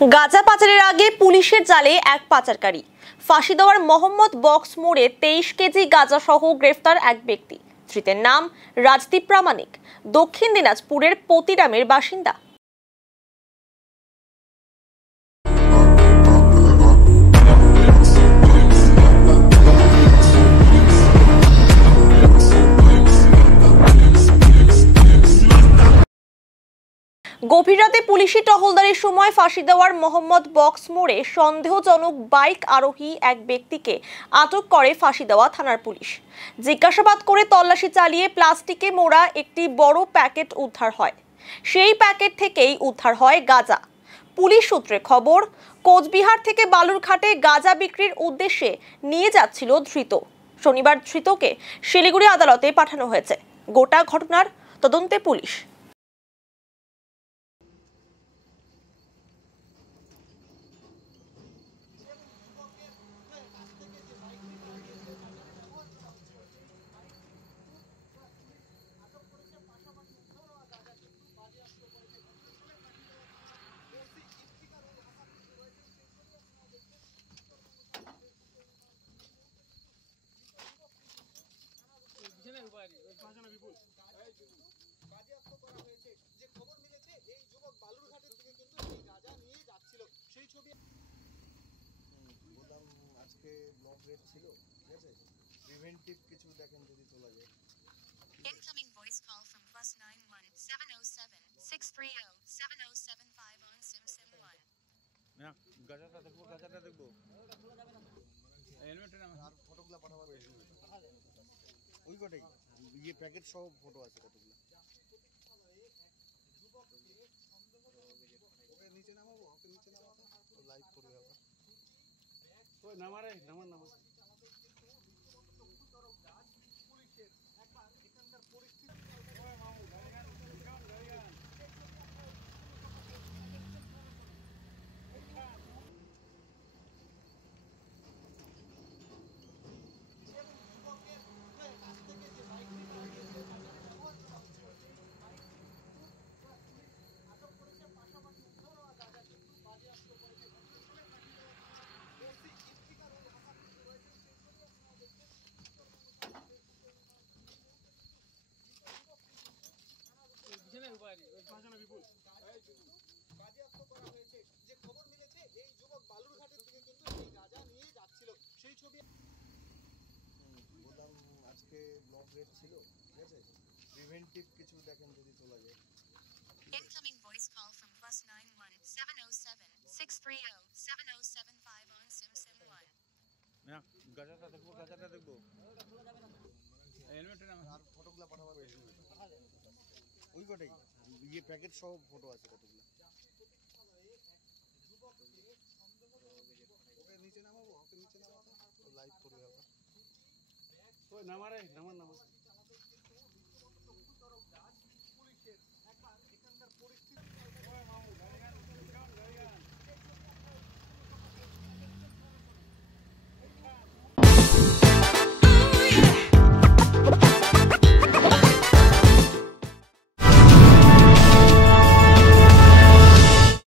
গাঁজা পাচারের আগে পুলিশের জালে এক পাচারকারী। ফাঁসি দেওয়ার মোহাম্মদ বক্স মোড়ে 23 কেজি গাঁজা সহ গ্রেফতার এক ব্যক্তি। ধৃতের নাম রাজদীপ প্রামাণিক, দক্ষিণ দিনাজপুরের পতিরামের বাসিন্দা। গভীর রাতে পুলিশি টহলদারির সময় ফাঁসি দেওয়ার মোহাম্মদ বক্স মোড়ে সন্দেহজনক বাইক আরোহী এক ব্যক্তিকে আটক করে ফাঁসি দেওয়া থানার পুলিশ। জিজ্ঞাসাবাদ করে তল্লাশি চালিয়ে প্লাস্টিকে মোড়া একটি বড় প্যাকেট উদ্ধার হয়। সেই প্যাকেট থেকেই উদ্ধার হয় গাঁজা। পুলিশ সূত্রে খবর, কোচবিহার থেকে বালুরঘাটে গাঁজা বিক্রির উদ্দেশ্যে নিয়ে যাচ্ছিল ধৃত। শনিবার ধৃতকে শিলিগুড়ি আদালতে পাঠানো হয়েছে। গোটা ঘটনার তদন্তে পুলিশ। আজকে ব্লক রেড ছিল, ঠিক আছে? প্রিভেন্টিভ কিছু দেখেন যদি তোলা যায়। Incoming voice call from +91-707-630-7075 on SIM1. না গাজাটা দেখবো হেলমেটের আর ফটোগুলো পাঠাবো ওই কটাই ইয়ে প্যাকেট সহ ফটো আছে কতগুলো। ওকে নিচে নামাবো, ওকে নিচে নামাতে লাইভ করবে আবার। ওই নামারে নামার আজকে ব্লক রেড ছিল, ঠিক আছে? প্রিভেন্টিভ কিছু দেখেন যদি তোলা যায়। Incoming voice call from +91-707-630-7075 on SIM1. না গাজাটা দেখবো হেলমেটের আর ফটোগুলো পাঠাবো ওই কটাই ইয়ে প্যাকেট সহ ফটো আছে কতগুলো। ওকে নিচে নামাবো, ওকে নিচে নামাতে লাইভ করবে আবার। ওই নামারে নামার